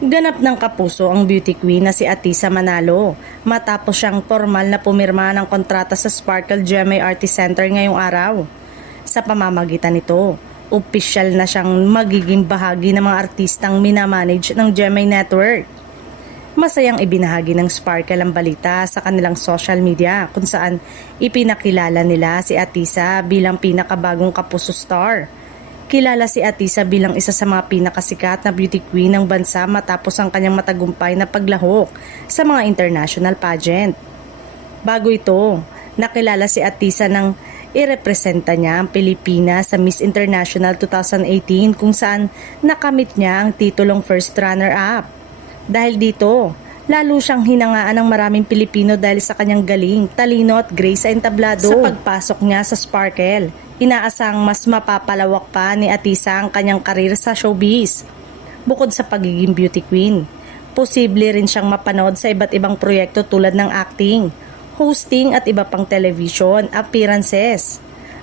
Ganap ng kapuso ang beauty queen na si Atisa Manalo matapos siyang formal na pumirma ng kontrata sa Sparkle GMA Artist Center ngayong araw. Sa pamamagitan nito, opisyal na siyang magiging bahagi ng mga artistang minamanage ng GMA Network. Masayang ibinahagi ng Sparkle ang balita sa kanilang social media kung saan ipinakilala nila si Atisa bilang pinakabagong kapuso star. Kilala si Atisa bilang isa sa mga pinakasikat na beauty queen ng bansa matapos ang kanyang matagumpay na paglahok sa mga international pageant. Bago ito, nakilala si Atisa nang irepresenta niya ang Pilipinas sa Miss International 2018 kung saan nakamit niya ang titulong first runner-up. Dahil dito, lalo siyang hinangaan ng maraming Pilipino dahil sa kanyang galing, talino at grace sa entablado. Sa pagpasok niya sa Sparkle, inaasang mas mapapalawak pa ni Atisa ang kanyang karir sa showbiz. Bukod sa pagiging beauty queen, posible rin siyang mapanood sa iba't ibang proyekto tulad ng acting, hosting at iba pang television appearances.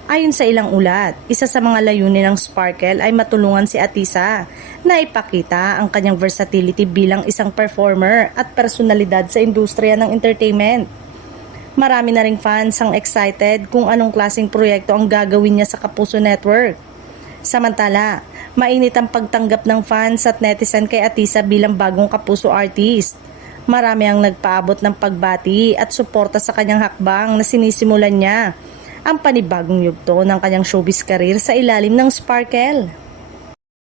Ayon sa ilang ulat, isa sa mga layunin ng Sparkle ay matulungan si Atisa na ipakita ang kanyang versatility bilang isang performer at personalidad sa industriya ng entertainment. Marami na ring fans ang excited kung anong klaseng proyekto ang gagawin niya sa Kapuso Network. Samantala, mainit ang pagtanggap ng fans at netizen kay Atisa bilang bagong Kapuso artist. Marami ang nagpaabot ng pagbati at suporta sa kanyang hakbang na sinisimulan niya ang panibagong yugto ng kanyang showbiz career sa ilalim ng Sparkle.